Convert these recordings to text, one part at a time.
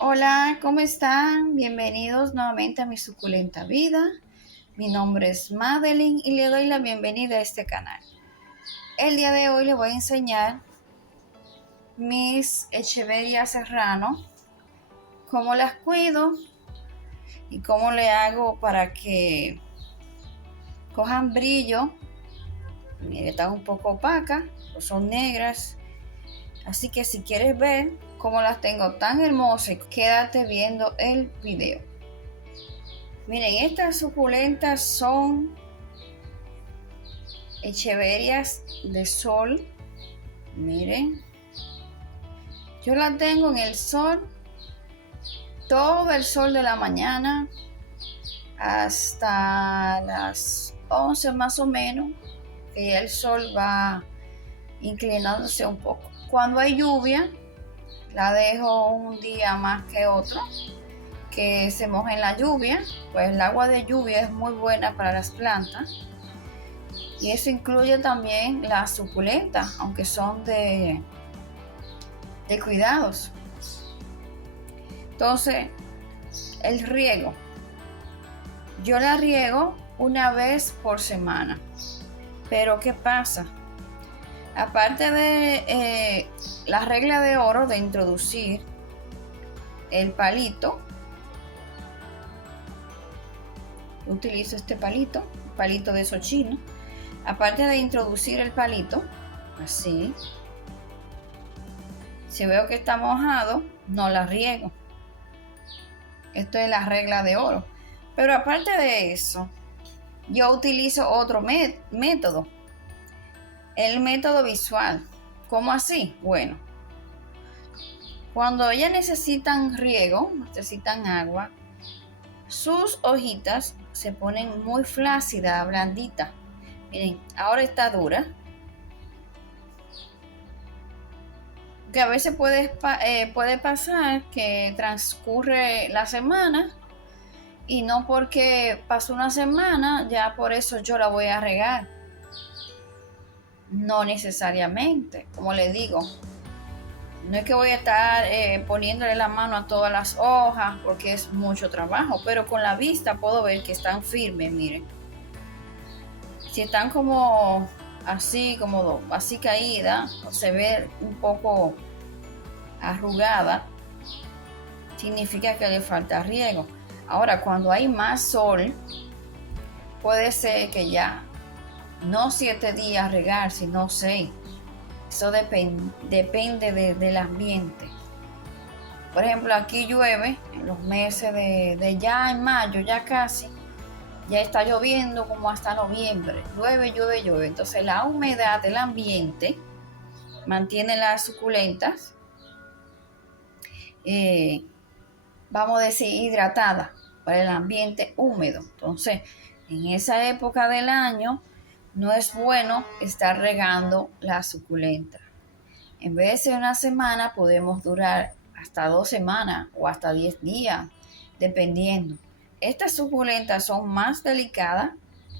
Hola, ¿cómo están? Bienvenidos nuevamente a mi suculenta vida. Mi nombre es Madeline y le doy la bienvenida a este canal. El día de hoy le voy a enseñar mis Echeveria serrano, cómo las cuido y cómo le hago para que cojan brillo. Mire, están un poco opacas, son negras. Así que si quieres ver cómo las tengo tan hermosas, quédate viendo el video. Miren, estas suculentas son Echeverias de sol. Miren, yo la tengo en el sol, todo el sol de la mañana hasta las 11 más o menos, que ya el sol va inclinándose un poco. Cuando hay lluvia, la dejo un día más que otro, que se moje en la lluvia, pues el agua de lluvia es muy buena para las plantas. Y eso incluye también las suculentas, aunque son de cuidados. Entonces, el riego. Yo la riego una vez por semana. Pero ¿qué pasa? Aparte de la regla de oro de introducir el palito, utilizo este palito, palito de esos chinos. Aparte de introducir el palito, así, si veo que está mojado, no la riego. Esto es la regla de oro. Pero aparte de eso, yo utilizo otro método. El método visual. ¿Cómo así? Bueno, cuando ellas necesitan riego, necesitan agua, sus hojitas se ponen muy flácidas, blanditas. Miren, ahora está dura. Que a veces puede pasar que transcurre la semana y no porque pasó una semana, ya por eso yo la voy a regar. No necesariamente, como les digo, no es que voy a estar poniéndole la mano a todas las hojas porque es mucho trabajo, pero con la vista puedo ver que están firmes, miren. Si están como así caídas, se ve un poco arrugada, significa que le falta riego. Ahora, cuando hay más sol, puede ser que ya no 7 días regar, sino 6. Eso depende del ambiente. Por ejemplo, aquí llueve en los meses de ya en mayo, ya casi, ya está lloviendo como hasta noviembre. Llueve, llueve, llueve. Entonces la humedad del ambiente mantiene las suculentas, vamos a decir, hidratadas por el ambiente húmedo. Entonces, en esa época del año, no es bueno estar regando la suculenta. En vez de una semana, podemos durar hasta 2 semanas o hasta 10 días, dependiendo. Estas suculentas son más delicadas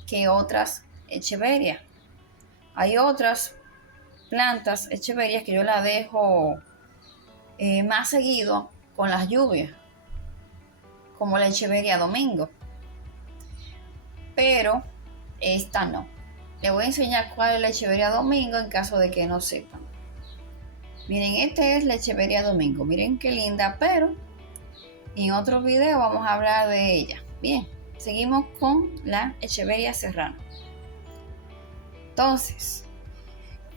que otras echeverias. Hay otras plantas echeverias que yo las dejo más seguido con las lluvias, como la echeveria domingo. Pero esta no. Les voy a enseñar cuál es la echeveria domingo en caso de que no sepan. Miren, esta es la echeveria domingo. Miren qué linda, pero en otro video vamos a hablar de ella. Bien, seguimos con la echeveria serrano. Entonces,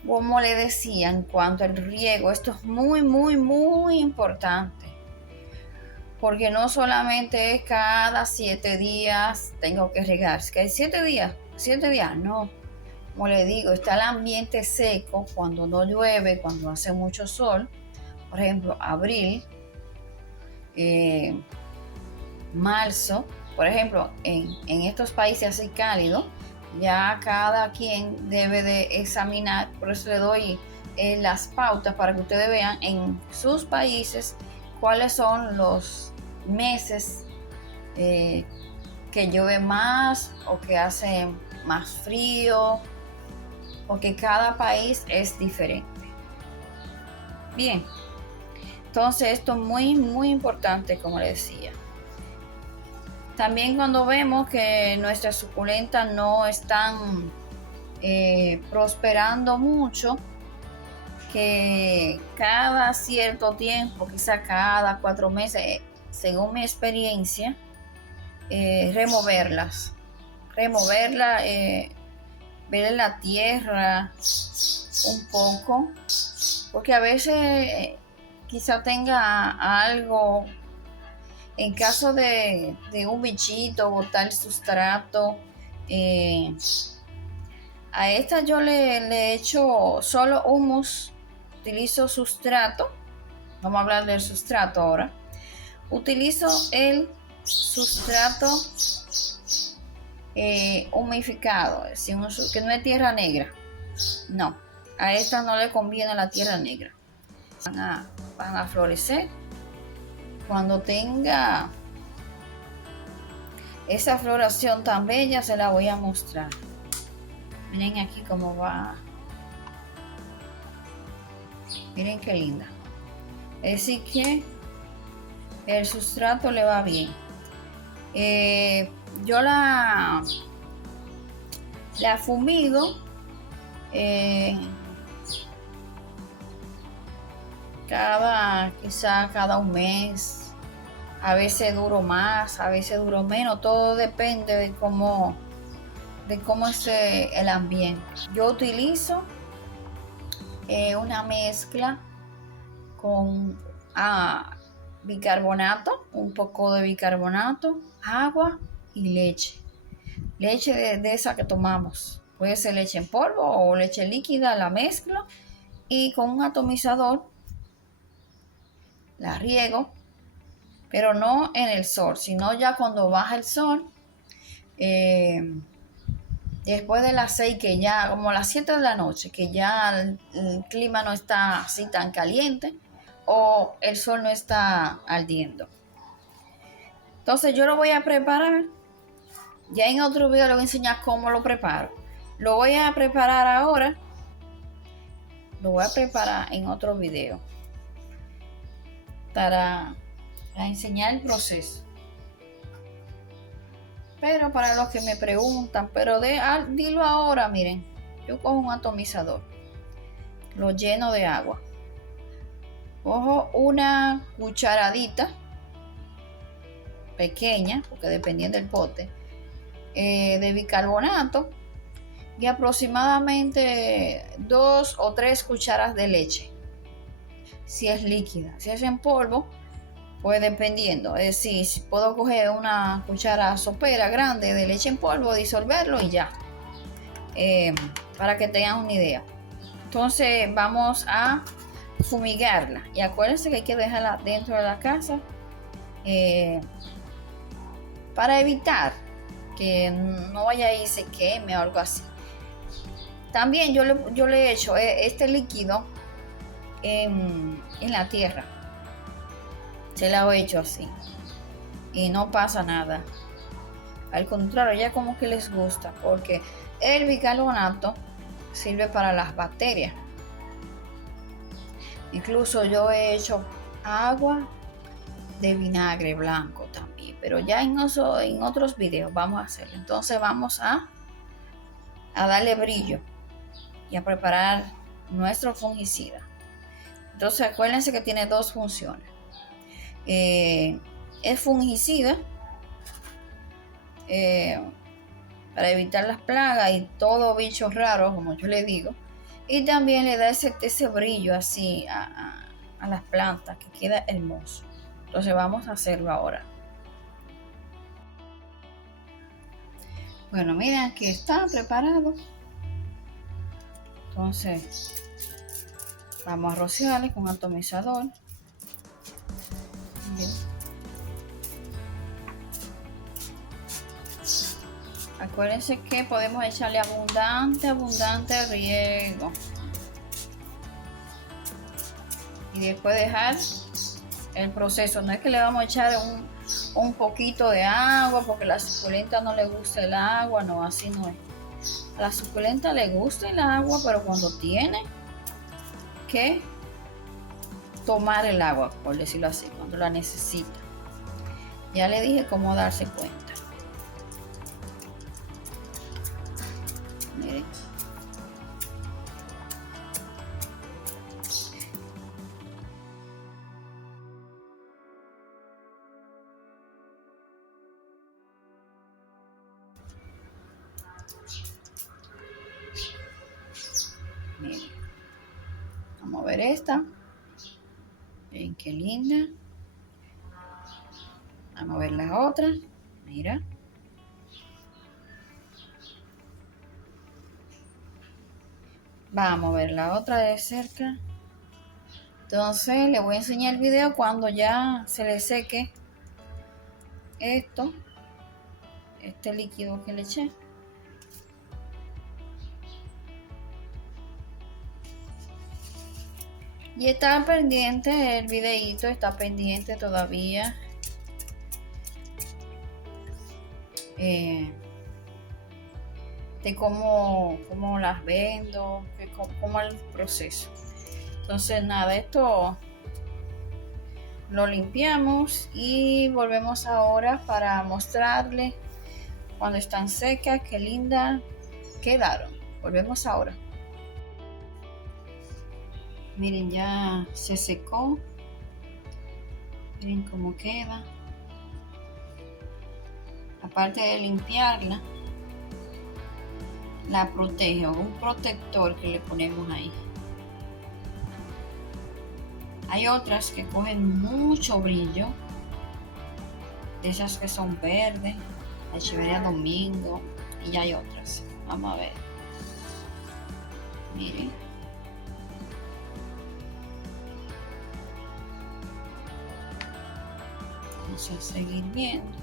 como le decía, en cuanto al riego, esto es muy, muy, muy importante. Porque no solamente es cada 7 días tengo que regar. Es que hay 7 días, no. Como le digo, está el ambiente seco cuando no llueve, cuando hace mucho sol. Por ejemplo, abril, marzo. Por ejemplo, en estos países así cálidos, ya cada quien debe de examinar. Por eso le doy las pautas para que ustedes vean en sus países cuáles son los meses que llueve más o que hace más frío, porque cada país es diferente. Bien, Entonces esto es muy importante, como les decía. También cuando vemos que nuestras suculentas no están prosperando mucho, que cada cierto tiempo, quizá cada 4 meses, según mi experiencia, removerlas, ver la tierra un poco, porque a veces quizá tenga algo, en caso de un bichito, botar el sustrato. A esta yo le echo solo humus, utilizo sustrato, vamos a hablar del sustrato ahora. Utilizo el sustrato humificado, es decir, que no es tierra negra. No, a esta no le conviene la tierra negra. Van a florecer. Cuando tenga esa floración tan bella, se la voy a mostrar. Miren aquí cómo va. Miren qué linda. Es decir que el sustrato le va bien. Yo la fumigo quizá cada un mes. A veces duro más, a veces duro menos. Todo depende de cómo esté el ambiente. Yo utilizo una mezcla con bicarbonato, un poco de bicarbonato, agua y leche. Leche de esa que tomamos. Puede ser leche en polvo o leche líquida, la mezclo y con un atomizador la riego, pero no en el sol, sino ya cuando baja el sol, después de las 6, que ya como las 7 de la noche, que ya el clima no está así tan caliente o el sol no está ardiendo. Entonces yo lo voy a preparar. Ya en otro video les voy a enseñar cómo lo preparo. Lo voy a preparar ahora. Lo voy a preparar en otro video para enseñar el proceso. Pero para los que me preguntan, pero dilo ahora, miren. Yo cojo un atomizador. Lo lleno de agua. Cojo una cucharadita pequeña, porque dependiendo del pote, de bicarbonato y aproximadamente 2 o 3 cucharas de leche, si es líquida. Si es en polvo, pues dependiendo, es decir, si puedo coger una cuchara sopera grande de leche en polvo, disolverlo y ya, para que tengan una idea. Entonces vamos a fumigarla y acuérdense que hay que dejarla dentro de la casa para evitar que no vaya y se queme o algo así. También yo le echo este líquido en la tierra. Se la he hecho así y no pasa nada. Al contrario, ya como que les gusta, porque el bicarbonato sirve para las bacterias. Incluso yo he hecho agua de vinagre blanco también, pero ya en otros videos vamos a hacerlo. Entonces vamos a darle brillo y a preparar nuestro fungicida. Entonces acuérdense que tiene 2 funciones. Es fungicida para evitar las plagas y todo bichos raros, como yo le digo, y también le da ese brillo así a las plantas, que queda hermoso. Entonces vamos a hacerlo ahora. Bueno, miren, aquí está preparado. Entonces vamos a rociarle con atomizador. Bien. Acuérdense que podemos echarle abundante riego y después dejar el proceso. No es que le vamos a echar un poquito de agua porque a la suculenta no le gusta el agua, no, así no es. A la suculenta le gusta el agua, pero cuando tiene que tomar el agua, por decirlo así, cuando la necesita. Ya le dije cómo darse cuenta. Miren. Miren. Vamos a ver esta. Miren qué linda. Vamos a ver las otras. Mira. Vamos a ver la otra de cerca. Entonces le voy a enseñar el video cuando ya se le seque esto, este líquido que le eché. Y está pendiente el videito, está pendiente todavía. De cómo las vendo, cómo el proceso. Entonces nada, esto lo limpiamos y volvemos ahora para mostrarle cuando están secas, qué linda quedaron. Volvemos ahora. Miren, ya se secó. Miren cómo queda. Aparte de limpiarla, la protege, un protector que le ponemos ahí. Hay otras que cogen mucho brillo, de esas que son verdes, la Echeverría Domingo, y ya hay otras. Vamos a ver. Miren. Vamos a seguir viendo.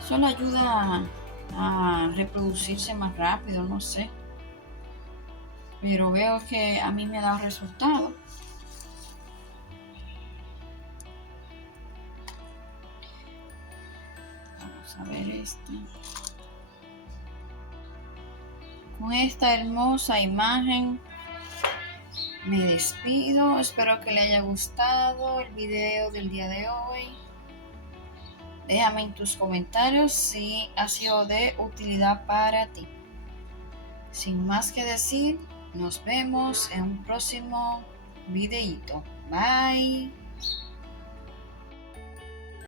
Eso le ayuda a reproducirse más rápido, no sé. Pero veo que a mí me ha dado resultado. Vamos a ver esta. Con esta hermosa imagen me despido. Espero que le haya gustado el video del día de hoy. Déjame en tus comentarios si ha sido de utilidad para ti. Sin más que decir, nos vemos en un próximo videito. Bye.